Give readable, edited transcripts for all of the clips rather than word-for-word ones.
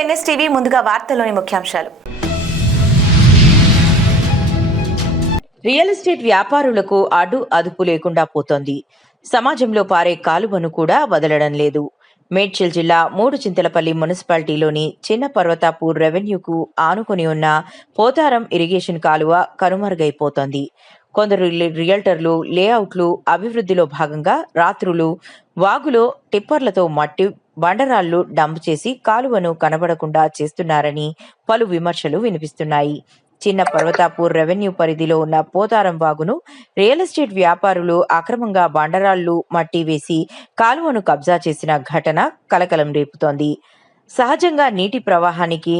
NSTV ముందుగా వార్తల్లోని ముఖ్యాంశాలు. రియల్ ఎస్టేట్ వ్యాపారులకు అదుపు లేకుండా పోతోంది. సమాజంలో పారే కాలువను కూడా వదలడం లేదు. మేడ్చల్ జిల్లా మూడుచింతలపల్లి మున్సిపాలిటీలోని చిన్న పర్వతాపూర్ రెవెన్యూకు ఆనుకుని ఉన్న పోతారం ఇరిగేషన్ కాలువ కనుమరుగైపోతోంది. కొందరు రియల్టర్లు లేఅవుట్లు అభివృద్ధిలో భాగంగా రాత్రులు వాగులో టిప్పర్లతో మట్టి బండరాళ్లు డంప్ చేసి కాలువను కనబడకుండా చేస్తున్నారని పలు విమర్శలు వినిపిస్తున్నాయి. చిన్న పర్వతాపూర్ రెవెన్యూ పరిధిలో ఉన్న పోతారం వాగును రియల్ ఎస్టేట్ వ్యాపారులు అక్రమంగా బండరాళ్లు మట్టి వేసి కాలువను కబ్జా చేసిన ఘటన కలకలం రేపుతోంది. సహజంగా నీటి ప్రవాహానికి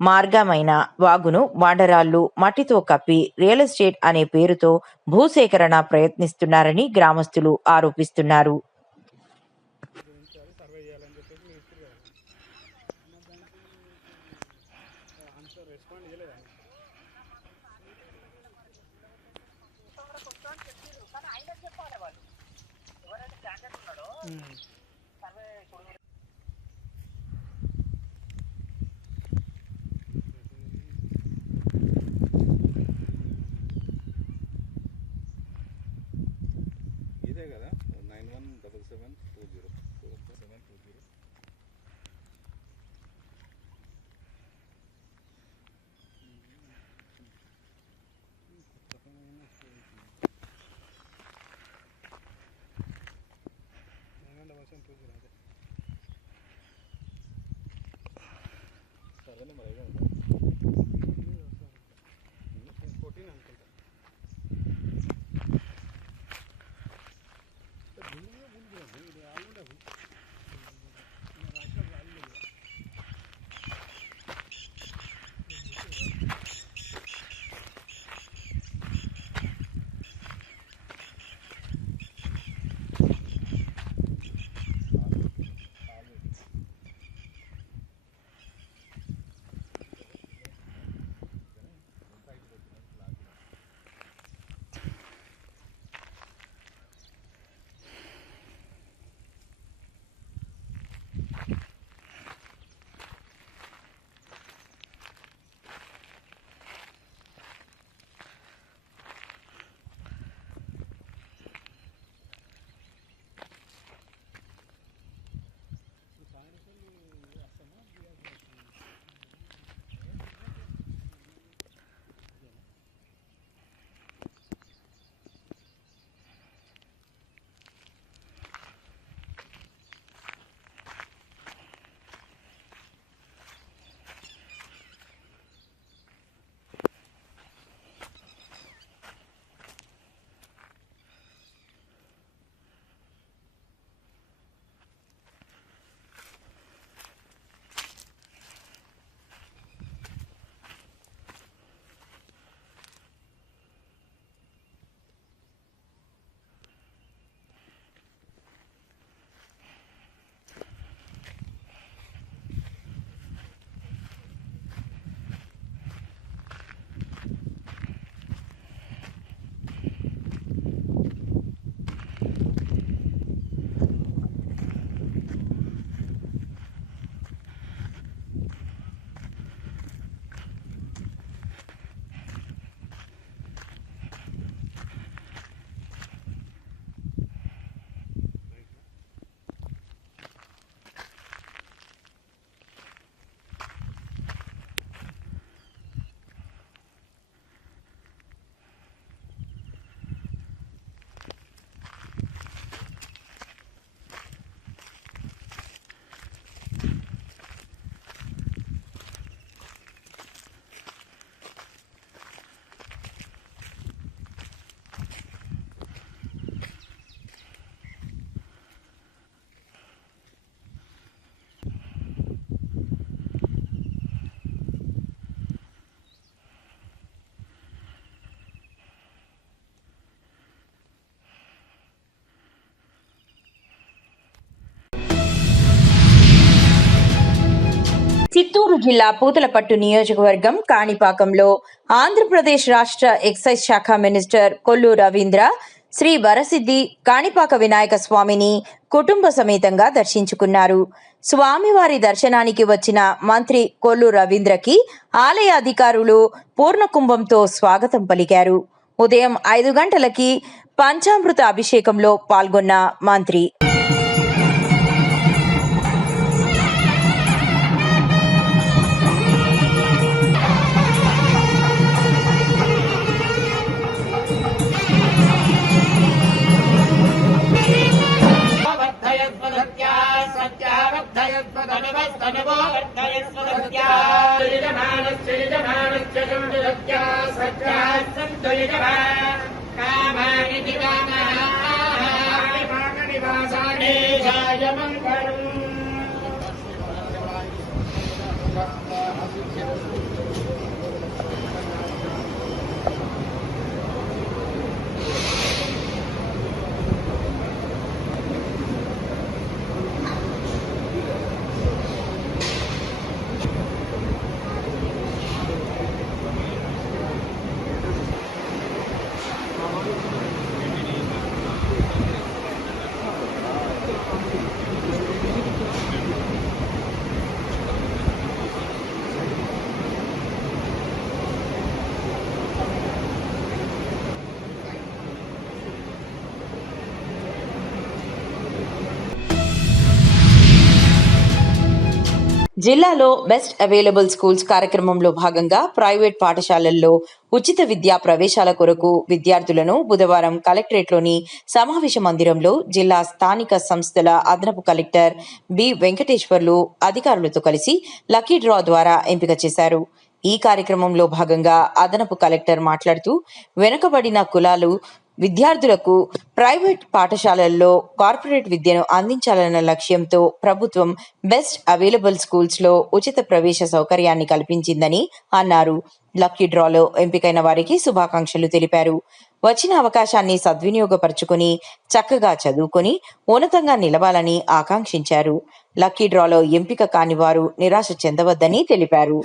మార్గమైన వాగును బండరాళ్లు మట్టితో కప్పి రియల్ ఎస్టేట్ అనే పేరుతో భూసేకరణ ప్రయత్నిస్తున్నారని గ్రామస్తులు ఆరోపిస్తున్నారు. ఇదే కదా 917720 720. సరేనా మరి ఐడియా ఉందా? 14 అనుకుంటా. చిత్తూరు జిల్లా పూతలపట్టు నియోజకవర్గం కాణిపాకంలో ఆంధ్రప్రదేశ్ రాష్ట్ర ఎక్సైజ్ శాఖ మినిస్టర్ కొల్లు రవీంద్ర శ్రీ వరసిద్ధి కాణిపాక వినాయక స్వామిని కుటుంబ సమేతంగా దర్శించుకున్నారు. స్వామివారి దర్శనానికి వచ్చిన మంత్రి కొల్లు రవీంద్రకి ఆలయ అధికారులు పూర్ణకుంభంతో స్వాగతం పలికారు. ఉదయం 5 గంటలకి పంచామృత అభిషేకంలో పాల్గొన్న మంత్రి జిల్లాలో బెస్ట్ అవైలబుల్ స్కూల్స్ కార్యక్రమంలో భాగంగా ప్రైవేట్ పాఠశాలల్లో ఉచిత విద్యా ప్రవేశాల కొరకు విద్యార్థులను బుధవారం కలెక్టరేట్లోని సమావేశ మందిరంలో జిల్లా స్థానిక సంస్థల అదనపు కలెక్టర్ బి వెంకటేశ్వర్లు అధికారులతో కలిసి లక్కీ డ్రా ద్వారా ఎంపిక చేశారు. ఈ కార్యక్రమంలో భాగంగా అదనపు కలెక్టర్ మాట్లాడుతూ వెనుకబడిన కులాలు విద్యార్థులకు ప్రైవేట్ పాఠశాలల్లో కార్పొరేట్ విద్యను అందించాలన్న లక్ష్యంతో ప్రభుత్వం బెస్ట్ అవైలబుల్ స్కూల్స్ లో ఉచిత ప్రవేశ సౌకర్యాన్ని కల్పించిందని అన్నారు. లక్కీ డ్రాలో ఎంపికైన వారికి శుభాకాంక్షలు తెలిపారు. వచ్చిన అవకాశాన్ని సద్వినియోగపరుచుకుని చక్కగా చదువుకొని ఉన్నతంగా నిలవాలని ఆకాంక్షించారు. లక్కీ డ్రాలో ఎంపిక కాని వారు నిరాశ చెందవద్దని తెలిపారు.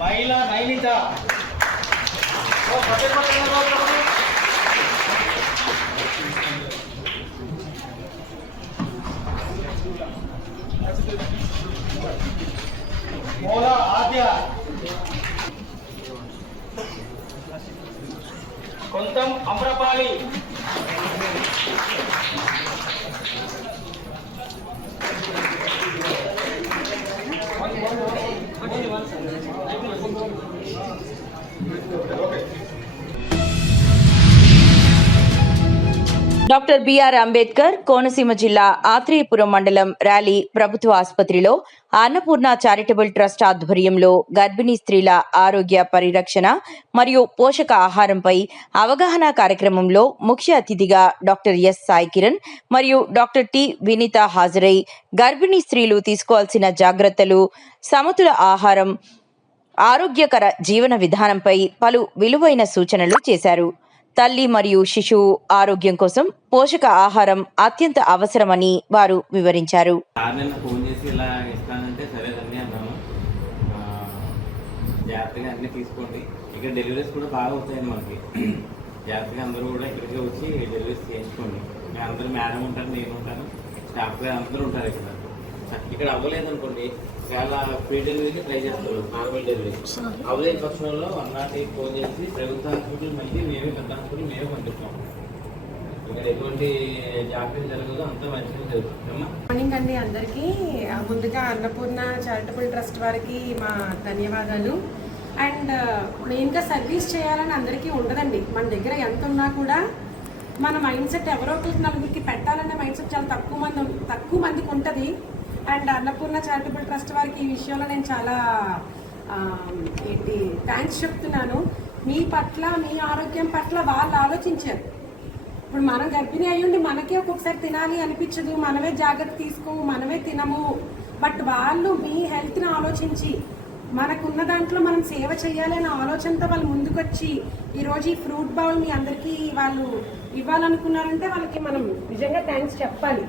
మహిళా నైనిత మోలా ఆద్య కొంతం అమ్రపాలి డాక్టర్ బిఆర్ అంబేద్కర్ కోనసీమ జిల్లా ఆత్రేయపురం మండలం ర్యాలీ ప్రభుత్వ ఆసుపత్రిలో అన్నపూర్ణ చారిటబుల్ ట్రస్ట్ ఆధ్వర్యంలో గర్భిణీ స్త్రీల ఆరోగ్య పరిరక్షణ మరియు పోషక ఆహారంపై అవగాహన కార్యక్రమంలో ముఖ్య అతిథిగా డాక్టర్ ఎస్ సాయి కిరణ్ మరియు డాక్టర్ టి వినీత హాజరై గర్భిణీ స్త్రీలు తీసుకోవాల్సిన జాగ్రత్తలు, సమతుల ఆహారం, ఆరోగ్యకర జీవన విధానంపై పలు విలువైన సూచనలు చేశారు. తల్లి మరియు శిశువు ఆరోగ్యం కోసం పోషక ఆహారం అత్యంత అవసరమని వారు వివరించారు. ఫోన్ చేసి ఇలా ఇస్తానంటే సరేదండి అన్నాము. జాగ్రత్తగా అన్నీ తీసుకోండి. ఇక్కడ డెలివరీస్ కూడా బాగా అవుతాయండి మనకి. జాగ్రత్తగా అందరూ కూడా ఇక్కడికి వచ్చి డెలివరీస్ చేయించుకోండి. మేము అందరూ మేడం ఉంటారు, నేను ఉంటాను, స్టాఫ్ అందరూ ఉంటారు. ఇక్కడ అవ్వలేదు అనుకోండి, చాలా ఫ్రీ డెలివరీకి ట్రై చేస్తారు. నార్మల్ డెలివరీ అవ్వలేని పక్షంలో 108 ఫోన్ చేసి ప్రభుత్వ హాస్పిటల్ మళ్ళీ మేమే పెద్ద హాస్పిటల్ మేమే పంపిస్తాం. ఇక్కడ ఎటువంటి జాగ్రత్త జరగదు, అంతా మంచిగా జరుగుతుంది. మార్నింగ్ అండి అందరికీ. ముందుగా అన్నపూర్ణ చారిటబుల్ ట్రస్ట్ వారికి మా ధన్యవాదాలు. అండ్ మెయిన్గా సర్వీస్ చేయాలని అందరికీ ఉండదండి. మన దగ్గర ఎంత ఉన్నా కూడా మన మైండ్ సెట్ ఎవరో ఒకరికి నలుగురికి పెట్టాలనే మైండ్ సెట్ చాలా తక్కువ మందికి ఉంటుంది. అండ్ అన్నపూర్ణ చారిటబుల్ ట్రస్ట్ వారికి ఈ విషయంలో నేను చాలా థ్యాంక్స్ చెప్తున్నాను. మీ పట్ల, మీ ఆరోగ్యం పట్ల వాళ్ళు ఆలోచించారు. ఇప్పుడు మనం గర్భిణీ అయ్యుండి మనకే ఒక్కొక్కసారి తినాలి అనిపించదు, మనమే జాగ్రత్త తీసుకోము, మనమే తినము. బట్ వాళ్ళు మీ హెల్త్ని ఆలోచించి మనకున్న దాంట్లో మనం సేవ చేయాలనే ఆలోచనతో వాళ్ళు ముందుకొచ్చి ఈరోజు ఈ ఫ్రూట్ బౌల్ మీ అందరికీ వాళ్ళు ఇవ్వాలనుకున్నారంటే వాళ్ళకి మనం నిజంగా థ్యాంక్స్ చెప్పాలి.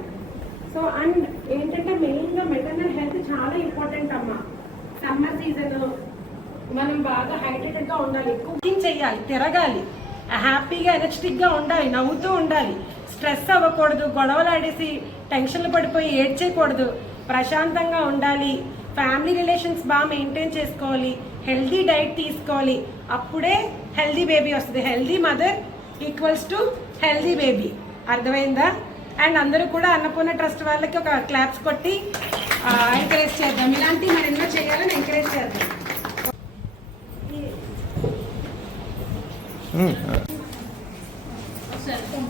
సో అండ్ ఏంటంటే మెయిన్గా మెటర్నల్ హెల్త్ చాలా ఇంపార్టెంట్ అమ్మా. సమ్మర్ సీజన్ మనం బాగా హైడ్రేటెడ్గా ఉండాలి, కుకింగ్ చేయాలి, తిరగాలి, హ్యాపీగా ఎనర్జెటిక్గా ఉండాలి, నవ్వుతూ ఉండాలి, స్ట్రెస్ అవ్వకూడదు, గొడవలు ఆడేసి టెన్షన్లు పడిపోయి ఏడ్చేయకూడదు, ప్రశాంతంగా ఉండాలి, ఫ్యామిలీ రిలేషన్స్ బాగా మెయింటైన్ చేసుకోవాలి, హెల్దీ డైట్ తీసుకోవాలి. అప్పుడే హెల్దీ బేబీ వస్తుంది. Healthy mother equals to healthy baby. అర్థమైందా? అండ్ అందరూ కూడా అన్నపూర్ణ ట్రస్ట్ వాళ్ళకి ఒక క్లాప్స్ కొట్టి ఎంకరేజ్ చేద్దాం. ఇలాంటివి మనం ఎన్నో చేయాలని ఎంకరేజ్ చేద్దాం.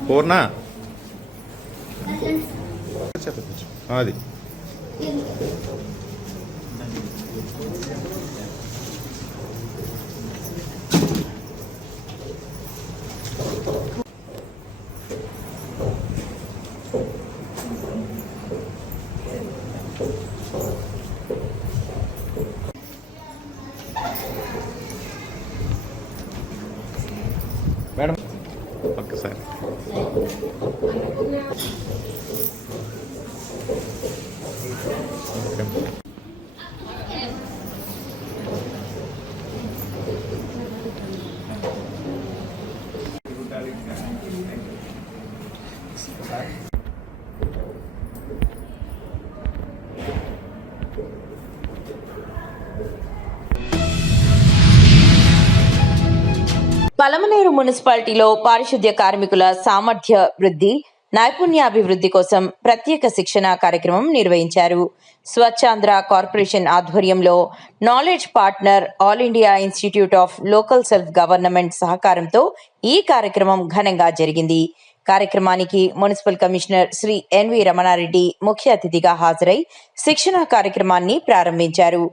పూర్ణ అది మేడం ఒక్కసారి పలమనేరు మున్సిపాలిటీలో పారిశుద్ధ్య కార్మికుల సామర్థ్య వృద్ధి, నైపుణ్యాభివృద్ధి కోసం ప్రత్యేక శిక్షణ కార్యక్రమం నిర్వహించారు. స్వచ్ఛాంధ్ర కార్పొరేషన్ ఆధ్వర్యంలో knowledge partner All India Institute of Local Self Government సహకారంతో ఈ కార్యక్రమం ఘనంగా జరిగింది. కార్యక్రమానికి municipal commissioner Shri NV Ramanareddy ముఖ్య అతిథిగా హాజరై శిక్షణ కార్యక్రమాన్ని ప్రారంభించారు.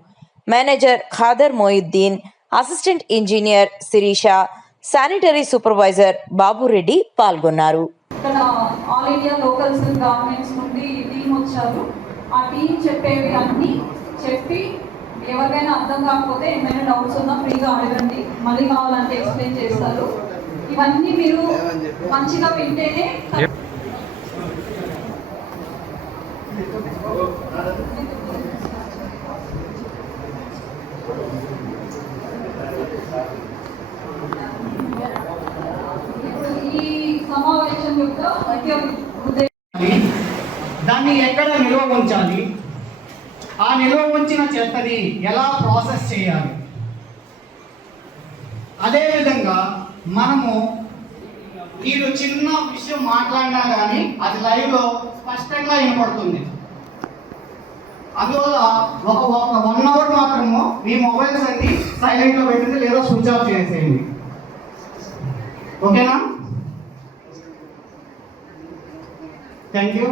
Manager Khader Moiddin, assistant engineer Sirisha, sanitary supervisor Babureddy పాల్గొన్నారు. ఇక్కడ All India Local Self Governments నుండి టీం వచ్చారు. ఆ టీం చెప్పేవి అన్నీ చెప్పి ఎవరికైనా అర్థం కాకపోతే ఏమైనా డౌట్స్ ఉన్నా ఫ్రీగా అడగండి, మళ్ళీ కావాలంటే ఎక్స్ప్లెయిన్ చేస్తారు. ఇవన్నీ మీరు మంచిగా వింటేనే దాన్ని ఎక్కడ నిల్వ ఉంచాలి, ఆ నిల్వ ఉంచిన చెత్తని ఎలా ప్రాసెస్ చేయాలి. అదేవిధంగా మనము మీరు చిన్న విషయం మాట్లాడినా కానీ అది లైవ్లో స్పష్టంగా వినపడుతుంది. అందువల్ల ఒక 1 అవర్ మాత్రము మీ మొబైల్స్ అన్ని సైలెంట్లో పెట్టండి లేదా స్విచ్ ఆఫ్ చేసేయండి. ఓకేనా? Thank you.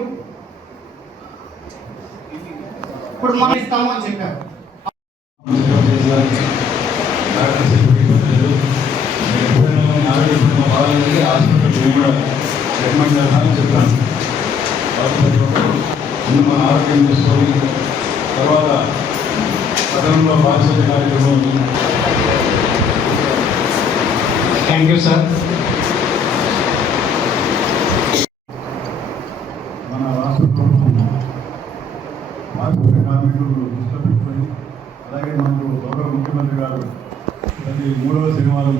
ఇప్పుడు మనం ఇస్తాము అని చెప్పారు. మన ఆరోగ్యం చూసుకొని తర్వాత సదనంలో పారిశుద్ధ్య కార్యక్రమం. Thank you sir. మన రాష్ట్ర ప్రభుత్వం పారిశుద్ధ్య కార్మికులు దృష్టిలో పెట్టుకొని అలాగే మనకు గౌరవ ముఖ్యమంత్రి గారు ప్రతి 3వ శనివారం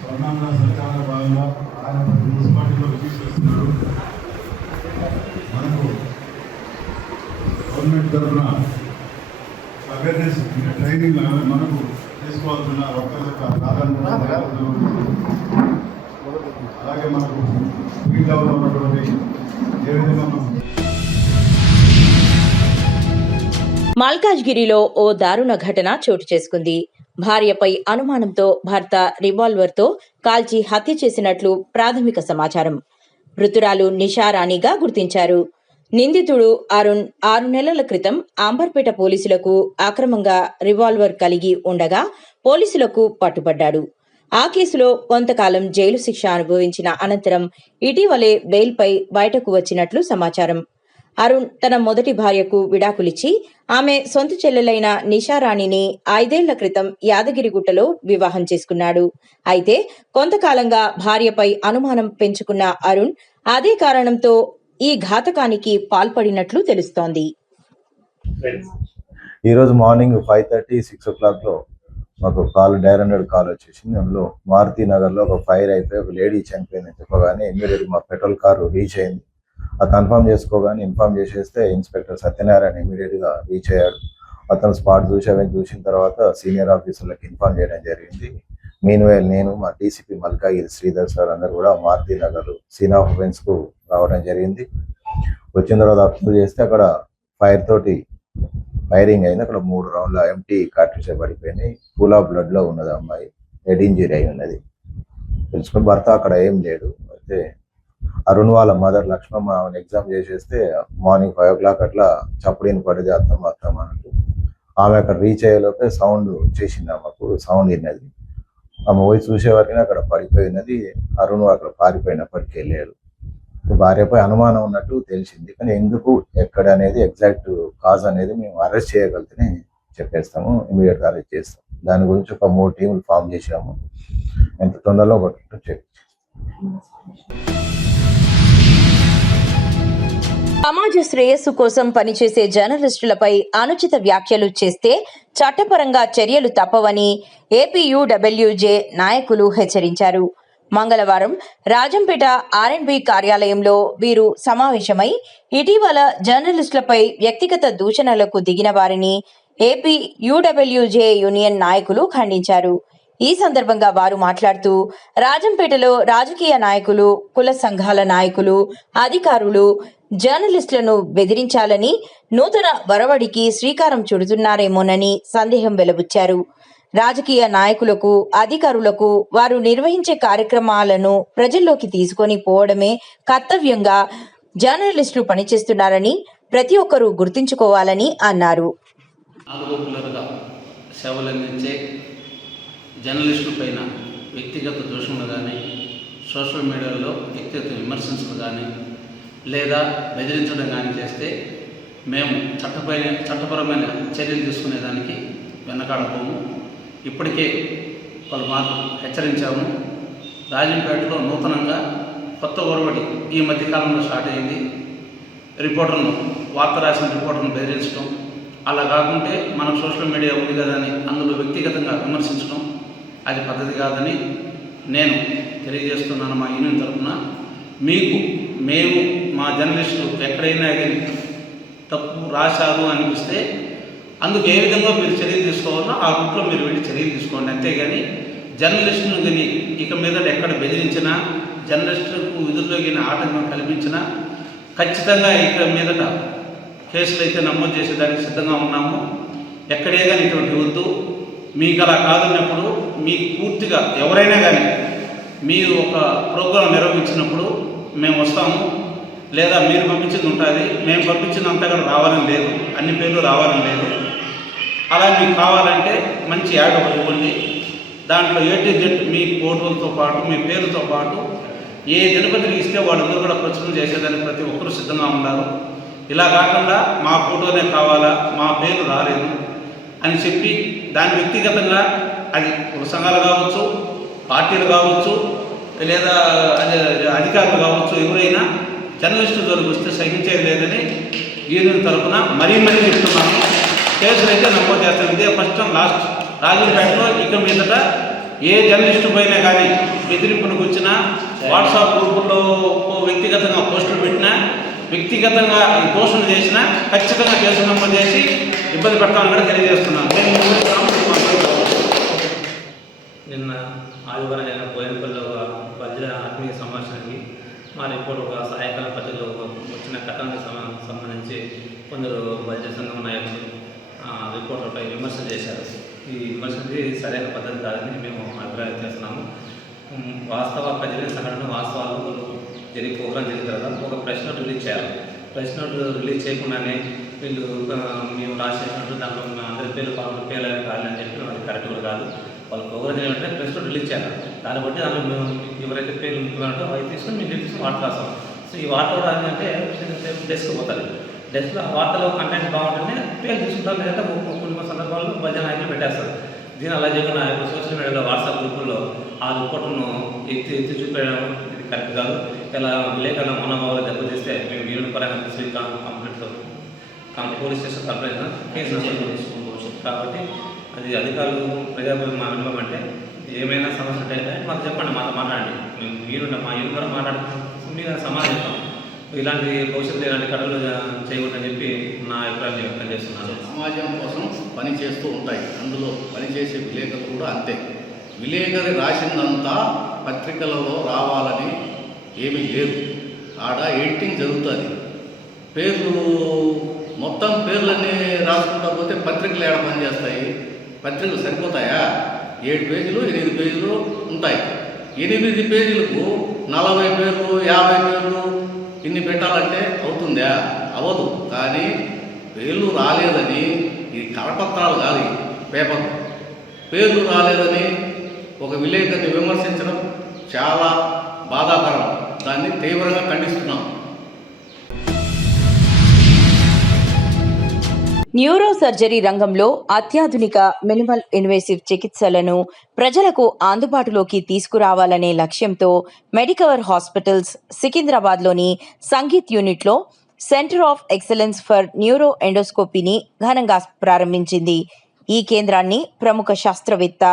స్వర్ణాంధ్ర సత్యాల భాగంగా ఆయన ప్రతి మున్సిపాలిటీలో విజిట్ చేస్తున్నారు. మనకు గవర్నమెంట్ తరఫున అవేర్నెస్ ట్రైనింగ్ మనకు తీసుకోవాల్సిన వర్కర్ల యొక్క ప్రాధాన్యత, అలాగే మనకు ఫీల్డ్ లెవెల్లో ఉన్నటువంటి ఏ విధంగా మనం మల్కాజ్గిరిలో ఓ దారుణ ఘటన చోటు చేసుకుంది. భార్యపై అనుమానంతో భర్త రివాల్వర్తో కాల్చి హత్య చేసినట్లు ప్రాథమిక సమాచారం. మృతురాలు నిషారాణిగా గుర్తించారు. నిందితుడు అరుణ్ 6 నెలల క్రితం అంబర్పేట పోలీసులకు అక్రమంగా రివాల్వర్ కలిగి ఉండగా పోలీసులకు పట్టుబడ్డాడు. ఆ కేసులో కొంతకాలం జైలు శిక్ష అనుభవించిన అనంతరం ఇటీవలే బెయిల్పై బయటకు వచ్చినట్లు సమాచారం. అరుణ్ తన మొదటి భార్యకు విడాకులిచ్చి ఆమె సొంత చెల్లెలైన నిషారాణిని 5 ఏళ్ల క్రితం యాదగిరిగుట్టలో వివాహం చేసుకున్నాడు. అయితే కొంతకాలంగా భార్యపై అనుమానం పెంచుకున్న అరుణ్ అదే కారణంతో ఈ ఘాతకానికి పాల్పడినట్లు తెలుస్తోంది. ఈరోజు మార్నింగ్ 5:30, 6 o'clockలో మాకు డైరెక్ట్ కాల్ వచ్చేసింది. అందులో మారుతి నగర్లో ఒక ఫైర్ అయిపోయి ఒక లేడీ చనిపోయిందని చెప్పగానే ఇమ్మీడియట్గా మా పెట్రోల్ కారు రీచ్ అయింది. అది కన్ఫర్మ్ చేసుకోగానే ఇన్ఫార్మ్ చేసేస్తే ఇన్స్పెక్టర్ సత్యనారాయణ ఇమీడియట్గా రీచ్ అయ్యాడు. అతను స్పాట్ చూసిన తర్వాత సీనియర్ ఆఫీసర్లకు ఇన్ఫార్మ్ చేయడం జరిగింది. మీన్వైల్ నేను, మా డీసీపీ మల్కాగిరి శ్రీధర్ సార్ అందరూ కూడా మారుతి నగర్ సీన్ ఆఫ్ ఈవెంట్స్కు రావడం జరిగింది. వచ్చిన తర్వాత అబ్జర్వ్ చేస్తే అక్కడ ఫైరింగ్ అయింది. అక్కడ 3 రౌండ్ల ఎంటీ కార్ట్రిడ్జ్ పడిపోయినాయి. పూల్ ఆఫ్ బ్లడ్లో ఉన్నది అమ్మాయి, హెడ్ ఇంజరీ అయి ఉన్నది. తెలుసుకుని భర్త అక్కడ ఏం లేడు. అయితే అరుణ్ వాళ్ళ మదర్ లక్ష్మమ్మ ఆమెను ఎగ్జామ్ చేసేస్తే మార్నింగ్ 5 o'clock అట్లా చప్పుడిని పడితే అత్తమ్మ అన్నట్టు ఆమె అక్కడ రీచ్ అయ్యేలోపే సౌండ్ వచ్చేసింది. ఆమెకు సౌండ్ విన్నది. ఆమె పోయి చూసేవారికి అక్కడ పడిపోయినది. అరుణ్ అక్కడ పారిపోయినప్పటికీ వెళ్ళాడు. భార్యపై అనుమానం ఉన్నట్టు తెలిసింది. కానీ ఎందుకు ఎక్కడ అనేది ఎగ్జాక్ట్ కాజ్ అనేది మేము అరెస్ట్ చేయగలిగితేనే చెప్పేస్తాము, ఇమీడియట్గా అరెస్ట్ చేస్తాం. దాని గురించి ఒక 3 టీములు ఫామ్ చేసాము. ఎంత తొందరలో పట్టుకుంటూ చెప్పి సమాజ శ్రేయస్సు కోసం పనిచేసే జర్నలిస్టులపై అనుచిత వ్యాఖ్యలు చేస్తే చట్టపరంగా చర్యలు తప్పవని ఏపీయూడబ్ల్యూజే నాయకులు హెచ్చరించారు. మంగళవారం రాజంపేట ఆర్ఎండ్బి కార్యాలయంలో వీరు సమావేశమై ఇటీవల జర్నలిస్టులపై వ్యక్తిగత దూషణలకు దిగిన వారిని ఏపీయూడబ్ల్యూజే యూనియన్ నాయకులు ఖండించారు. ఈ సందర్భంగా వారు మాట్లాడుతూ రాజంపేటలో రాజకీయ నాయకులు, కుల సంఘాల నాయకులు, అధికారులు జర్నలిస్టులను బెదిరించాలని, నూతన వరవడికి శ్రీకారం చుడుతున్నారేమోనని సందేహం వెలుబుచ్చారు. రాజకీయ నాయకులకు, అధికారులకు వారు నిర్వహించే కార్యక్రమాలను ప్రజల్లోకి తీసుకొని పోవడమే కర్తవ్యంగా జర్నలిస్టులు పనిచేస్తున్నారని ప్రతి ఒక్కరూ గుర్తుంచుకోవాలని అన్నారు. సేవలందించే జర్నలిస్టుల పైన వ్యక్తిగత దూషణలు కానీ, సోషల్ మీడియాలో వ్యక్తిగత విమర్శించడం కానీ లేదా బెదిరించడం కానీ చేస్తే మేము చట్టపరమైన చర్యలు తీసుకునేదానికి వెనకాడబోము. ఇప్పటికే పలుమార్లు హెచ్చరించాము. రాజంపేటలో నూతనంగా కొత్త ఒరవడి ఈ మధ్యకాలంలో స్టార్ట్ అయింది. వార్త రాసిన రిపోర్టర్ను బెదిరించడం, అలా కాకుంటే మన సోషల్ మీడియా ఉంది కదా అని అందులో వ్యక్తిగతంగా విమర్శించడం అది పద్ధతి కాదని నేను తెలియజేస్తున్నాను. మా యూనియన్ తరఫున మేము మా జర్నలిస్టులు ఎక్కడైనా కానీ తప్పు రాశారు అనిపిస్తే అందుకు ఏ విధంగా మీరు చర్యలు తీసుకోవాలో ఆ రూట్లో మీరు వెళ్ళి చర్యలు తీసుకోండి. అంతేగాని జర్నలిస్టును కానీ ఇక మీద ఎక్కడ బెదిరించినా, జర్నలిస్టులకు విధుల్లోకి ఆటంకం కల్పించినా ఖచ్చితంగా ఇక మీదట కేసులు అయితే నమోదు చేసేదానికి సిద్ధంగా ఉన్నాము. ఎక్కడే కానీ ఇటువంటి వద్దు. మీకు అలా కాదన్నప్పుడు మీకు పూర్తిగా ఎవరైనా కానీ మీరు ఒక ప్రోగ్రాం నిర్వహించినప్పుడు మేము వస్తాము, లేదా మీరు పంపించింది ఉంటుంది, మేము పంపించినంత కూడా రావాలని లేదు, అన్ని పేర్లు రావాలని లేదు. అలా మీకు కావాలంటే మంచి యాడ్ ఒకటి ఇవ్వండి. దాంట్లో A-Z మీ ఫోటోలతో పాటు మీ పేరుతో పాటు ఏ దినపత్రిక ఇస్తే వాళ్ళందరూ కూడా ప్రచురణ చేసేదానికి ప్రతి ఒక్కరూ సిద్ధంగా ఉన్నారు. ఇలా కాకుండా మా ఫోటోనే కావాలా, మా పేరు రాలేదు అని చెప్పి దాని వ్యక్తిగతంగా అది ఒక సంఘాలు కావచ్చు, పార్టీలు కావచ్చు, లేదా అధికారులు కావచ్చు, ఎవరైనా జర్నలిస్టు జోలికి వస్తే సహించేది లేదని యూనియన్ తరఫున మరీ చెప్తున్నాను. కేసులు అయితే నమోదు చేస్తాం. ఇదే ఫస్ట్ అండ్ లాస్ట్. రాజంపేటలో ఇక మీదట ఏ జర్నలిస్టు పైన కానీ బెదిరింపులకు వచ్చినా, వాట్సాప్ గ్రూపుల్లో వ్యక్తిగతంగా పోస్టులు పెట్టినా, వ్యక్తిగతంగా పోస్టులు చేసినా ఖచ్చితంగా కేసులు నమోదు చేసి ఇబ్బంది పెడతామని కూడా తెలియజేస్తున్నాను. నిన్న ఆదివారం జరిగిన బోయినపల్లిలో వజ్ర ఆత్మీయ సమావేశానికి మా రిపోర్ట్ ఒక సాయంకాలం పద్ధతిలో వచ్చిన ఘటనకు సంబంధించి కొందరు వజ్ర సంఘం నాయకులు రిపోర్టర్పై విమర్శ చేశారు. ఈ విమర్శకి సరైన పద్ధతి కాదని మేము అభిప్రాయం చేస్తున్నాము. జరిగిన సంఘటన వాస్తవాలు జరిగి ప్రోగ్రాం జరిగిన తర్వాత ఒక ప్రెస్ నోట్ రిలీజ్ చేయాలి. ప్రెస్ నోట్ రిలీజ్ చేయకుండానే వీళ్ళు మేము రాసేసినట్టు దాంట్లో అందరి పేర్లు రాలని చెప్పి అది కరెక్ట్ కూడా కాదు. వాళ్ళు ప్రోగ్రాం చేయాలంటే ప్రెస్ నోట్ రిలీజ్ చేయాలి. దాన్ని బట్టి దాంట్లో మేము ఎవరైతే పేర్లు ఉంటున్నారో అవి తీసుకొని మేము తీసుకుని వాటర్ రాస్తాం. సో ఈ వాటర్ రాదంటే డెస్క్ పోతుంది. జస్ట్ వార్తలో కంటెంట్ బాగుంటుంది పేరు తీసుకుంటారు, లేదంటే కొన్ని సందర్భాల్లో భజన నాయకులు పెట్టేస్తారు. దీని అలా చెప్పిన ఇప్పుడు సోషల్ మీడియాలో వాట్సాప్ గ్రూపుల్లో ఆ రిపోర్టును ఎత్తి చూపేయడం ఇది కరెక్ట్ కాదు. ఇలా విలేకరుల మనోభావాలు దెబ్బతీస్తే మేము యూనిట్ పరంగా తీసుకుని పోలీస్ స్టేషన్ కంప్లైంట్ కేసు తీసుకోవచ్చు. కాబట్టి అది అధికారులు ప్రజాప్రతినిధులు మా వినడం అంటే ఏమైనా సమస్య ఉంటే మాకు చెప్పండి, మాతో మాట్లాడండి. మేము మా యూనిట్ ద్వారా మాట్లాడుతున్నాం, మీద సమాధానం చెప్తాం. ఇలాంటి భవిష్యత్తు ఇలాంటి కథలు చేయకూడదని చెప్పి నా అభిప్రాయం వ్యక్తం చేస్తున్నాను. సమాజం కోసం పని చేస్తూ ఉంటాయి, అందులో పనిచేసే విలేకరులు కూడా అంతే. విలేకరి రాసిందంతా పత్రికలలో రావాలని ఏమీ లేదు. ఆడ ఎడిటింగ్ జరుగుతుంది. పేర్లు మొత్తం పేర్లన్నీ రాసుకుంటా పోతే పత్రికలు ఏడ పనిచేస్తాయి? పత్రికలు సరిపోతాయా? 7 పేజీలు 8 పేజీలు ఉంటాయి. 8 పేజీలకు 40 పేర్లు 50 పేర్లు ఇన్ని పెట్టాలంటే అవుతుందా? అవ్వదు. కానీ పేర్లు రాలేదని, ఇది కరపత్రాలు కాదు, పేపర్ పేర్లు రాలేదని ఒక విలేకరిని విమర్శించడం చాలా బాధాకరం. దాన్ని తీవ్రంగా ఖండిస్తున్నాం. న్యూరో సర్జరీ రంగంలో అత్యాధునిక మినిమల్ ఇన్వేసివ్ చికిత్సలను ప్రజలకు అందుబాటులోకి తీసుకురావాలనే లక్ష్యంతో మెడికవర్ హాస్పిటల్స్ సికింద్రాబాద్లోని సంగీత్ యూనిట్లో centre of excellence for neuro ఎండోస్కోపీని ఘనంగా ప్రారంభించింది. ఈ కేంద్రాన్ని ప్రముఖ శాస్త్రవేత్త,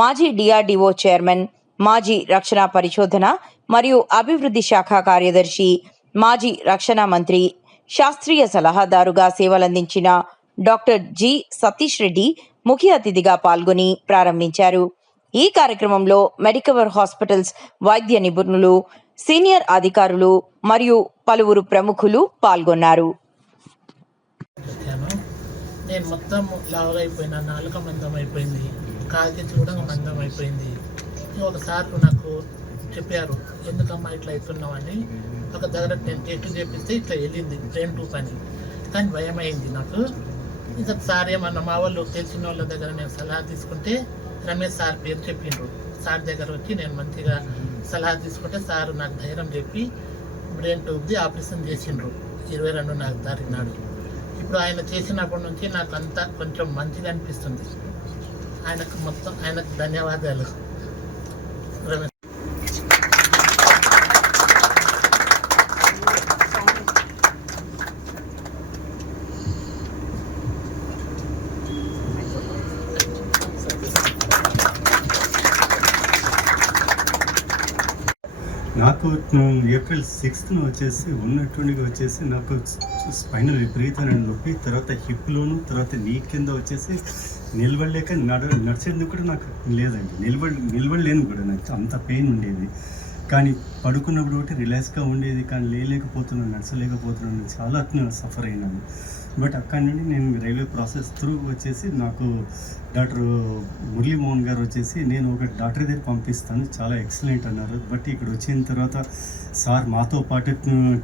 మాజీ డిఆర్డీఓ చైర్మన్, మాజీ రక్షణ పరిశోధన మరియు అభివృద్ధి శాఖ కార్యదర్శి, మాజీ రక్షణ మంత్రి, శాస్త్రీయ సలహాదారుగా సేవలందించిన డాక్టర్ జి సతీష్ రెడ్డి ముఖ్య అతిథిగా పాల్గొని ప్రారంభించారు. ఈ కార్యక్రమంలో మెడికవర్ హాస్పిటల్స్ వైద్య నిపుణులు, సీనియర్ అధికారులు మరియు పలువురు ప్రముఖులు పాల్గొన్నారు. నేను మొత్తం లావులైపోయినా, నాలుక మందం అయిపోయింది, కాలికి కూడా మందం అయిపోయింది. ఒకసారి నాకు చెప్పారు, ఎందుకమ్మా ఇట్లా అవుతున్నామని. ఒక దగ్గర నేను టెస్ట్ చేపిస్తే ఇట్లా వెళ్ళింది బ్రెయిన్ ట్యూబ్ అని. కానీ భయం అయింది నాకు. ఇక సార్ ఏమన్నా మా వాళ్ళు తెలిసిన వాళ్ళ దగ్గర నేను సలహా తీసుకుంటే రమేష్ సార్ పేరు చెప్పిండ్రు. సార్ దగ్గర వచ్చి నేను మంచిగా సలహా తీసుకుంటే సార్ నాకు ధైర్యం చెప్పి బ్రెయిన్ ట్యూబ్ది ఆపరేషన్ చేసిండ్రు 22 తారీఖు నాడు. ఇప్పుడు ఆయన చేసినప్పటి నుంచి నాకు అంతా కొంచెం మంచిగా అనిపిస్తుంది. ఆయనకు ధన్యవాదాలు రమేష్. నాకు ఏప్రిల్ 6th వచ్చేసి ఉన్నట్టుండిగా వచ్చేసి నాకు స్పైనల్ విపరీతమైన నొప్పి, తర్వాత హిప్లోను, తర్వాత నీ కింద వచ్చేసి నిలబడలేక నడిచేందుకు కూడా నాకు లేదండి. నిలబడలేను కూడా, నాకు అంత పెయిన్ ఉండేది. కానీ పడుకున్నప్పుడు ఒకటి రిలాక్స్గా ఉండేది, కానీ లేలేకపోతున్నాను, నడచలేకపోతున్నాను, చాలా సఫర్ అయినాను. బట్ అక్కడి నుండి నేను రైల్వే ప్రాసెస్ త్రూ వచ్చేసి నాకు డాక్టర్ మురళీమోహన్ గారు వచ్చేసి నేను ఒక డాక్టర్ దగ్గర పంపిస్తాను, చాలా ఎక్సలెంట్ అన్నారు. బట్ ఇక్కడ వచ్చిన తర్వాత సార్ మాతో పాటు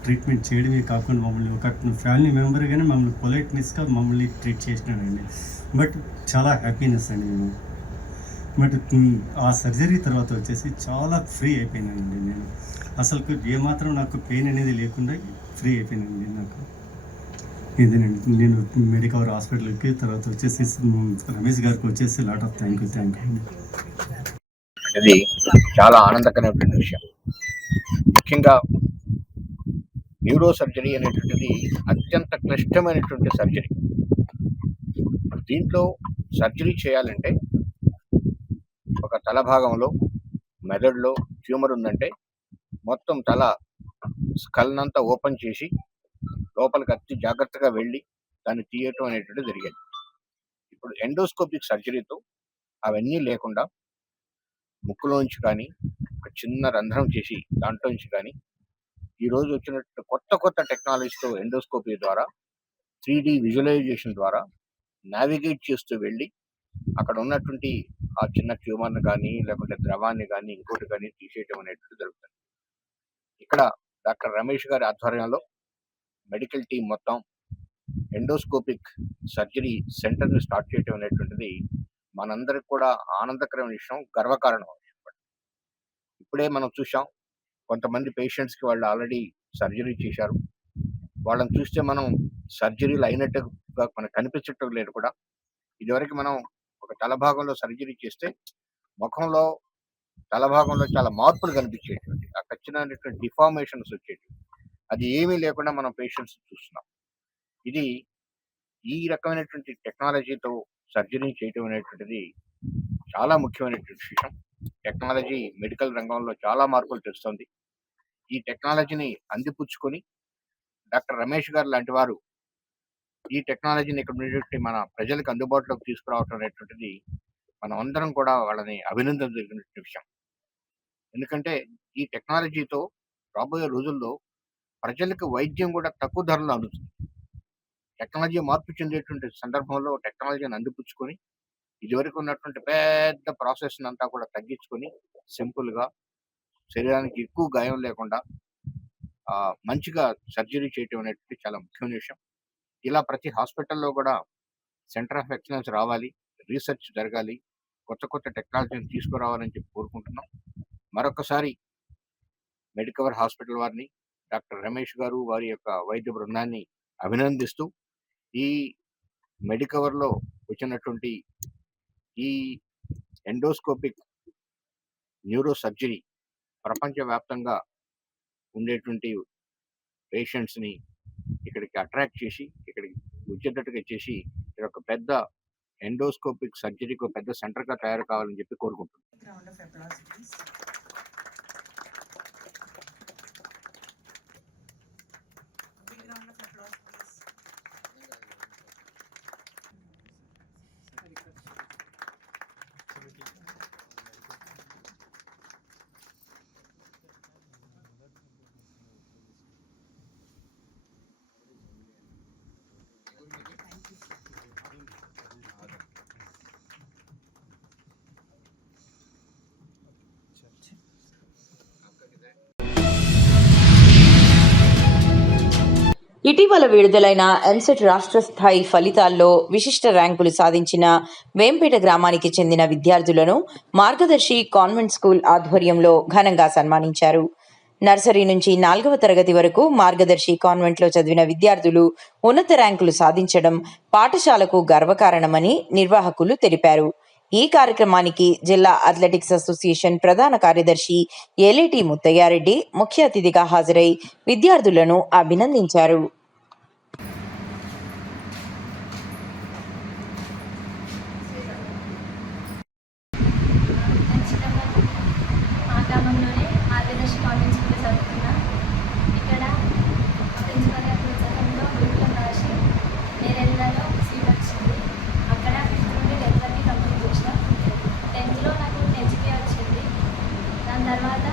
ట్రీట్మెంట్ చేయడమే కాకుండా మమ్మల్ని ఒక ఫ్యామిలీ మెంబర్గానే మమ్మల్ని పొలైట్నెస్గా మమ్మల్ని ట్రీట్ చేసినాడండి. బట్ చాలా హ్యాపీనెస్ అండి మేము. బట్ ఆ సర్జరీ తర్వాత వచ్చేసి చాలా ఫ్రీ అయిపోయినానండి నేను. అసలు ఏమాత్రం నాకు పెయిన్ అనేది లేకుండా ఫ్రీ అయిపోయినానండి నాకు. ఇదేనండి నేను మెడికవర్ హాస్పిటల్కి తర్వాత వచ్చేసి రమేష్ గారికి వచ్చేసి లాట్ ఆఫ్ థ్యాంక్ యూ అండి. ఇది చాలా ఆనందకరమైన విషయం. ముఖ్యంగా న్యూరో సర్జరీ అనేటువంటిది అత్యంత క్లిష్టమైనటువంటి సర్జరీ. దీంట్లో సర్జరీ చేయాలంటే ఒక తల భాగంలో మెదడులో ట్యూమర్ ఉందంటే మొత్తం తల స్కల్నంతా ఓపెన్ చేసి లోపలికి అతి జాగ్రత్తగా వెళ్ళి దాన్ని తీయటం అనేటువంటిది జరిగేది. ఇప్పుడు ఎండోస్కోపిక్ సర్జరీతో అవన్నీ లేకుండా ముక్కులోంచి కానీ ఒక చిన్న రంధ్రం చేసి దాంట్లోంచి కానీ ఈరోజు వచ్చినట్టు కొత్త టెక్నాలజీతో ఎండోస్కోపీ ద్వారా 3D విజువలైజేషన్ ద్వారా నావిగేట్ చేస్తూ వెళ్ళి అక్కడ ఉన్నటువంటి ఆ చిన్న ట్యూమర్ని కానీ లేకుంటే ద్రవాన్ని కానీ ఇంకోటి కానీ తీసేయటం అనేటువంటి జరుగుతుంది. ఇక్కడ డాక్టర్ రమేష్ గారి ఆధ్వర్యంలో మెడికల్ టీం మొత్తం ఎండోస్కోపిక్ సర్జరీ సెంటర్ని స్టార్ట్ చేయటం అనేటువంటిది మనందరికి కూడా ఆనందకరమైన విషయం, గర్వకారణం. ఇప్పుడే మనం చూసాం, కొంతమంది పేషెంట్స్కి వాళ్ళు ఆల్రెడీ సర్జరీ చేశారు. వాళ్ళని చూస్తే మనం సర్జరీలు అయినట్టుగా మనకు కనిపించటం లేదు కూడా. ఇదివరకు మనం ఒక తల భాగంలో సర్జరీ చేస్తే ముఖంలో తల భాగంలో చాలా మార్పులు కనిపించేటువంటి, ఆ ఖచ్చితమైనటువంటి డిఫార్మేషన్స్ వచ్చేవి. అది ఏమీ లేకుండా మనం పేషెంట్స్ చూస్తున్నాం. ఇది ఈ రకమైనటువంటి టెక్నాలజీతో సర్జరీ చేయటం అనేటువంటిది చాలా ముఖ్యమైనటువంటి విషయం. టెక్నాలజీ మెడికల్ రంగంలో చాలా మార్పులు తెస్తుంది. ఈ టెక్నాలజీని అందిపుచ్చుకొని డాక్టర్ రమేష్ గారు లాంటి వారు ఈ టెక్నాలజీని ఇక్కడ ఉన్నటువంటి మన ప్రజలకు అందుబాటులోకి తీసుకురావటం అనేటువంటిది మనం అందరం కూడా వాళ్ళని అభినందించదగినటువంటి విషయం. ఎందుకంటే ఈ టెక్నాలజీతో రాబోయే రోజుల్లో ప్రజలకు వైద్యం కూడా తక్కువ ధరలో అందుతుంది. టెక్నాలజీ మార్పు చెందేటువంటి సందర్భంలో టెక్నాలజీని అందిపుచ్చుకొని ఇదివరకు ఉన్నటువంటి పెద్ద ప్రాసెస్ అంతా కూడా తగ్గించుకొని సింపుల్గా శరీరానికి ఎక్కువ గాయం లేకుండా మంచిగా సర్జరీ చేయటం అనేటువంటి చాలా ముఖ్యమైన విషయం. ఇలా ప్రతి హాస్పిటల్లో కూడా సెంటర్ ఆఫ్ ఎక్సలెన్స్ రావాలి, రీసెర్చ్ జరగాలి, కొత్త కొత్త టెక్నాలజీని తీసుకురావాలని చెప్పి కోరుకుంటున్నాం. మరొకసారి మెడికవర్ హాస్పిటల్ వారిని, డాక్టర్ రమేష్ గారు వారి యొక్క వైద్య బృందాన్ని అభినందిస్తూ ఈ మెడికవర్లో వచ్చినటువంటి ఈ ఎండోస్కోపిక్ న్యూరో సర్జరీ ప్రపంచవ్యాప్తంగా ఉండేటువంటి పేషెంట్స్ని ఇక్కడికి అట్రాక్ట్ చేసి ఇక్కడికి వచ్చేటట్టుగా చేసి ఇక్కడ ఒక పెద్ద ఎండోస్కోపిక్ సర్జరీకి ఒక పెద్ద సెంటర్గా తయారు కావాలని చెప్పి కోరుకుంటున్నాం. ఇటీవల విడుదలైన ఎంసెట్ రాష్ట్ర స్థాయి ఫలితాల్లో విశిష్ట ర్యాంకులు సాధించిన వేంపేట గ్రామానికి చెందిన విద్యార్థులను మార్గదర్శి కాన్వెంట్ స్కూల్ ఆధ్వర్యంలో ఘనంగా సన్మానించారు. నర్సరీ నుంచి 4వ తరగతి వరకు మార్గదర్శి కాన్వెంట్లో చదివిన విద్యార్థులు ఉన్నత ర్యాంకులు సాధించడం పాఠశాలకు గర్వకారణమని నిర్వాహకులు తెలిపారు. ఈ కార్యక్రమానికి జిల్లా అథ్లెటిక్స్ అసోసియేషన్ ప్రధాన కార్యదర్శి ఏలేటి ముత్తయ్యారెడ్డి ముఖ్య అతిథిగా హాజరై విద్యార్థులను అభినందించారు. తర్వాత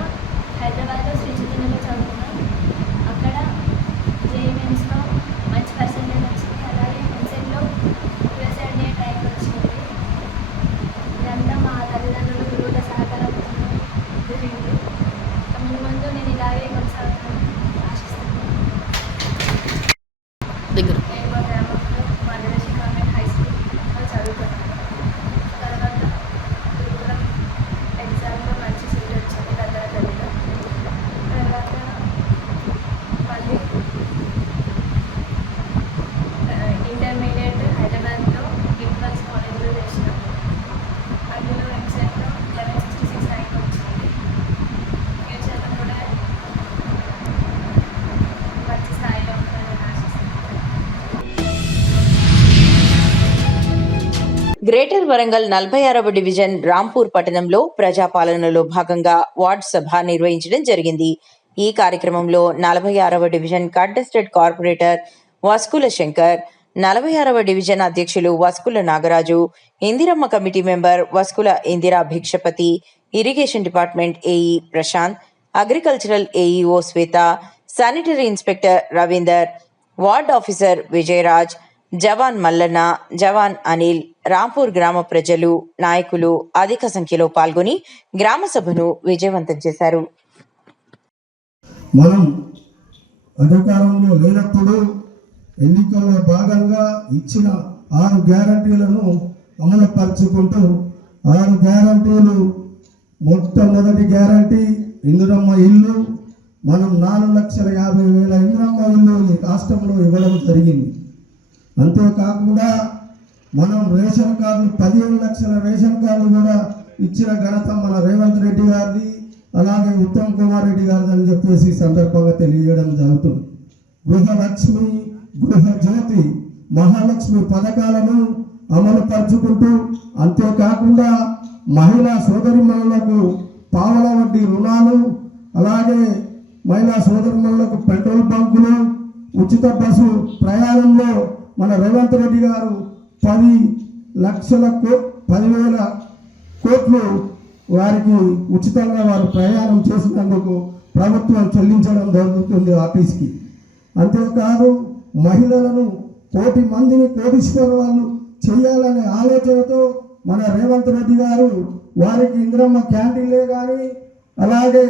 హైదరాబాద్లో శ్రీ చైతన్యలో చదువుకున్నాను. అక్కడ జేఈమెన్స్లో మంచి పర్సెంటేజ్ వచ్చింది. అలాగే ఎంసెట్లో USA ర్యాంక్ వచ్చింది. ఇదంతా మా తల్లిదండ్రులు గురువుల సహకారంతో జరిగింది. ముందు నేను ఇలాగే కొనసాగుతానని ఆశిస్తున్నాను. నేను మా గ్రామంలో మార్గదర్శి కాన్వెంట్ హై స్కూల్లో చదువుకున్నాను. తర్వాత గురుకులం ఎగ్జామ్లో మంచి సీట్ వచ్చింది భద్రాద్రిలో. తర్వాత మళ్ళీ ఇంటర్మీడియట్ హైదరాబాద్లో ఇన్ఫ్లుయెన్స్ కాలేజ్లో చేసినాం. అందులో ఎంసెట్లో 1166 ర్యాంక్ వచ్చింది. ఫ్యూచర్లో కూడా మంచి స్థాయిలో ఉంటుందని ఆశిస్తున్నాను. గ్రేటర్ వరంగల్ 46వ డివిజన్ రాంపూర్ పట్టణంలో ప్రజాపాలనలో భాగంగా వార్డు సభ నిర్వహించడం జరిగింది. ఈ కార్యక్రమంలో 46వ division contested corporator Vaskula Shankar, 46వ డివిజన్ అధ్యక్షులు Vaskula Nagaraju, Indiramma committee member Vaskula Indira Bhikshapati, irrigation department AE Prashanth, agricultural AEO Swetha, sanitary inspector Ravinder, ward officer Vijayraj, jawan Mallanna, jawan Anil, Rampur గ్రామ ప్రజలు, నాయకులు అధిక సంఖ్యలో పాల్గొని గ్రామ సభను విజయవంతం చేశారు. మనం అధికారంలో లేనప్పుడు ఎన్నికల్లో భాగంగా ఇచ్చిన 6 గ్యారంటీలను అమలుపరుచుకుంటూ 6 గ్యారంటీలు, మొట్టమొదటి గ్యారంటీ ఇందిరమ్మ ఇల్లు. మనం 4,50,000 ఇందిరమ్మ ఇల్లు ఈ రాష్ట్రంలో ఇవ్వడం జరిగింది. అంతేకాకుండా మనం రేషన్ కార్డులు 15 లక్షల రేషన్ కార్డులు కూడా ఇచ్చిన ఘనత మన రేవంత్ రెడ్డి గారిది, అలాగే ఉత్తమ్ కుమార్ రెడ్డి గారిది అని చెప్పేసి ఈ సందర్భంగా తెలియజేయడం జరుగుతుంది. గృహలక్ష్మి, గృహజ్యోతి, మహాలక్ష్మి పథకాలను అమలు పరుచుకుంటూ, అంతేకాకుండా మహిళా సోదరిమణులకు పావల వడ్డీ రుణాలు, అలాగే మహిళా సోదరిమణులకు పెట్రోల్ బంకులు, ఉచిత బస్సు ప్రయాణంలో మన రేవంత్ రెడ్డి గారు 10,000 కోట్లు వారికి ఉచితంగా వారు ప్రయాణం చేసినందుకు ప్రభుత్వం చెల్లించడం జరుగుతుంది ఆర్టీసీకి. అంతేకాదు మహిళలను 1,000,000 మందిని కోటీశ్వరులు చేయాలనే ఆలోచనతో మన రేవంత్ రెడ్డి గారు వారికి ఇందిరమ్మ క్యాంటీన్లే కానీ, అలాగే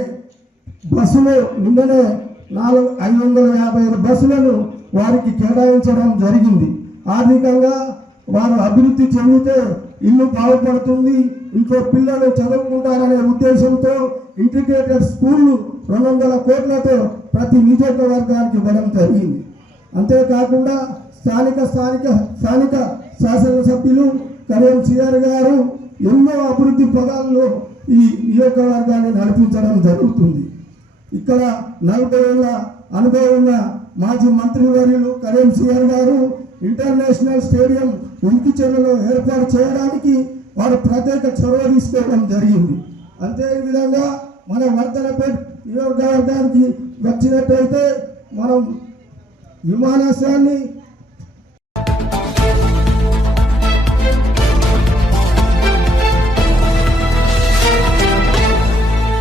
బస్సులు నిన్ననే 550 బస్సులను వారికి కేటాయించడం జరిగింది. ఆర్థికంగా వారు అభివృద్ధి చెందితే ఇల్లు బాగుపడుతుంది, ఇంట్లో పిల్లలు చదువుకుంటారనే ఉద్దేశంతో ఇంటిగ్రేటెడ్ స్కూళ్ళు 200 కోట్లతో ప్రతి నియోజకవర్గానికి ఇవ్వడం జరిగింది. అంతేకాకుండా స్థానిక శాసనసభ్యులు కరీం సిఆర్ గారు ఎన్నో అభివృద్ధి పదాల్లో ఈ నియోజకవర్గాన్ని నడిపించడం జరుగుతుంది. ఇక్కడ 40 ఏళ్ల అనుభవం ఉన్న మాజీ మంత్రివర్యులు కరీం సిఆర్ గారు ఇంటర్నేషనల్ స్టేడియం ఉనికిచెర్లలో ఏర్పాటు చేయడానికి వారు ప్రత్యేక చొరవ తీసుకోవడం జరిగింది. అంతేవిధంగా మన వర్ధనపేట నియోజకవర్గానికి వచ్చినట్టయితే మనం విమానాశ్రయాన్ని